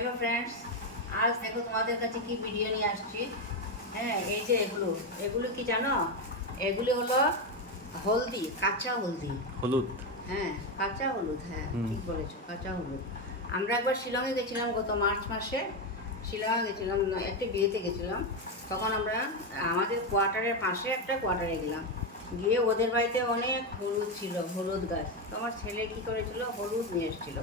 Hello friends, আজ দেখো তোমাদের কাছে কি ভিডিও নিয়ে আসছি। হ্যাঁ, এই যে এগুলো কি জানো? এগুলি হলো হলদি, কাঁচা হলদি। হলুদ। হ্যাঁ, কাঁচা হলুদ। হ্যাঁ, হুম। ঠিক বলেছো, কাঁচা হলুদ। আমরা একবার শিলংয়ে গেছিলাম গত মার্চ মাসে। শিলংয়ে গেছিলাম, একটা বিয়েতে গেছিলাম। তখন আমরা আমাদের কোয়ার্টারের পাশে একটা কোয়ার্টারে গেলাম। গিয়ে ওদের বাড়িতে অনেক হলুদ ছিল, হলুদ গাছ। তো আমার ছেলে কী করেছিল, হলুদ নিয়ে এসেছিল।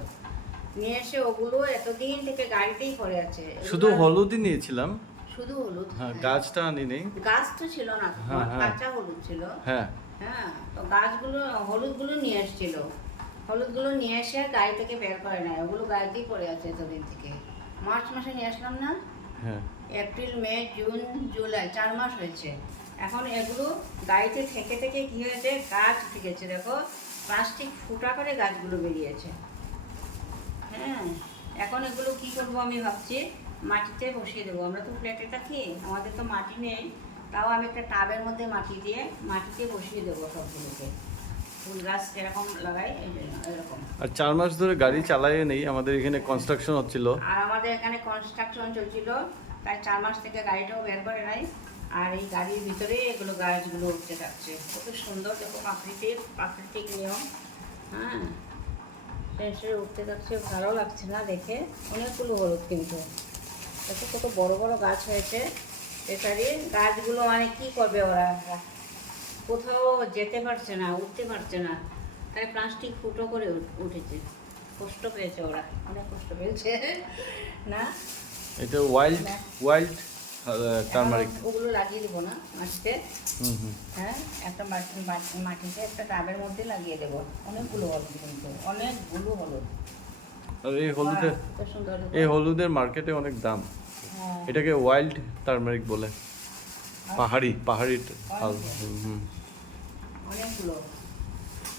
নিয়ে এসে ওগুলো এতদিন থেকে গাড়িতেই পড়ে আছে। শুধু হলুদই নিয়েছিলাম। শুধু হলুদ? হ্যাঁ, হ্যাঁ, গাছটা আনি নেই। গাছ তো ছিল না, হ্যাঁ, তোমার হ্যাঁ। কাঁচা হলুদ ছিল। হ্যাঁ। হ্যাঁ, তো গাছগুলো হলুদগুলো নিয়ে এসেছিল। হলুদগুলো নিয়ে এসে আর গাড়ি থেকে বের করে নেয়, ওগুলো গাড়িতেই পড়ে আছে এতদিন থেকে। মার্চ মাসে নিয়ে আসলাম না, হ্যাঁ। এপ্রিল, মে, জুন, জুলাই, 4 মাস হয়েছে। এখন এগুলো গাড়িতে থেকে থেকে কী হয়েছে, গাছ উঠে গেছে। দেখো, প্লাস্টিক ফুটা করে গাছগুলো বেরিয়েছে। হ্যাঁ, এখন এগুলো কি করব আমি ভাবছি, মাটিতে বসিয়ে দেবো। আমরা তো ফ্ল্যাটে থাকি, আমাদের তো মাটি নেই। তাও আমি একটা টাবের মধ্যে মাটি দিয়ে মাটিতে বসিয়ে দেবো সবগুলোকে। ফুল গাছ যেরকম লাগাই এই জন্য এরকম। আর 4 মাস ধরে গাড়ি চালাই নেই, আমাদের এখানে কনস্ট্রাকশন হচ্ছিল। আর আমাদের এখানে কনস্ট্রাকশন চলছিল, তাই 4 মাস থেকে গাড়িটাও বের করে নাই। আর এই গাড়ির ভিতরেই এগুলো গাছগুলো উঠতে থাকছে। কত সুন্দর দেখো, প্রাকৃতিক নিয়ম। হ্যাঁ, শেষে উঠতে থাকছে, ভালো লাগছে না দেখে। অনেকগুলো হলুদ কিন্তু দেখো, কত বড় বড় গাছ হয়েছে। এটারই গাছগুলো মানে কি করবে ওরা, কোথাও যেতে পারছে না, উঠতে পারছে না, তাই প্লাস্টিক ফুটো করে উঠেছে। কষ্ট পেয়েছে ওরা, অনেক কষ্ট পেয়েছে না। এটা ওয়াইল্ড ওয়াইল্ড টার্মারিক। ওগুলো লাগিয়ে দেবো না মাটিতে। হুম হুম। হ্যাঁ, একটা মাটিতে একটা টাবের মধ্যে লাগিয়ে দেবো। অনেকগুলো হলুদ কিন্তু, অনেকগুলো হলুদ। আর এই হলুদের মার্কেটে অনেক দাম। হ্যাঁ, এটাকে ওয়াইল্ড টার্মারিক বলে। পাহাড়ি হুম। অনেকগুলো।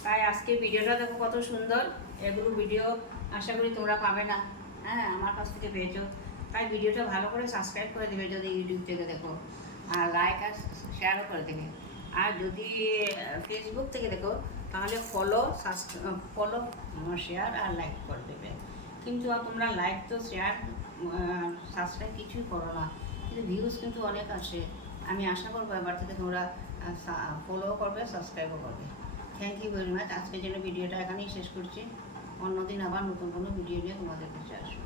তাই আজকে ভিডিওটা দেখো কত সুন্দর। এগুলো ভিডিও আশা করি তোমরা পাবে না। হ্যাঁ, আমার কাছ থেকে পেয়েছো। তাই ভিডিওটা ভালো করে সাবস্ক্রাইব করে দেবে যদি ইউটিউব থেকে দেখো, আর লাইক আর শেয়ারও করে দেবে। আর যদি ফেসবুক থেকে দেখো, তাহলে ফলো আমার শেয়ার আর লাইক করে দেবে। কিন্তু তোমরা লাইক তো শেয়ার সাবস্ক্রাইব কিছুই করো না, কিন্তু ভিউজ কিন্তু অনেক আসে। আমি আশা করবো এবার থেকে তোমরা ফলো করবে, সাবস্ক্রাইবও করবে। Thank you very much. আজকের জন্য ভিডিওটা এখানেই শেষ করছি। অন্যদিন আবার নতুন কোনো ভিডিও নিয়ে তোমাদের কাছে আসবো।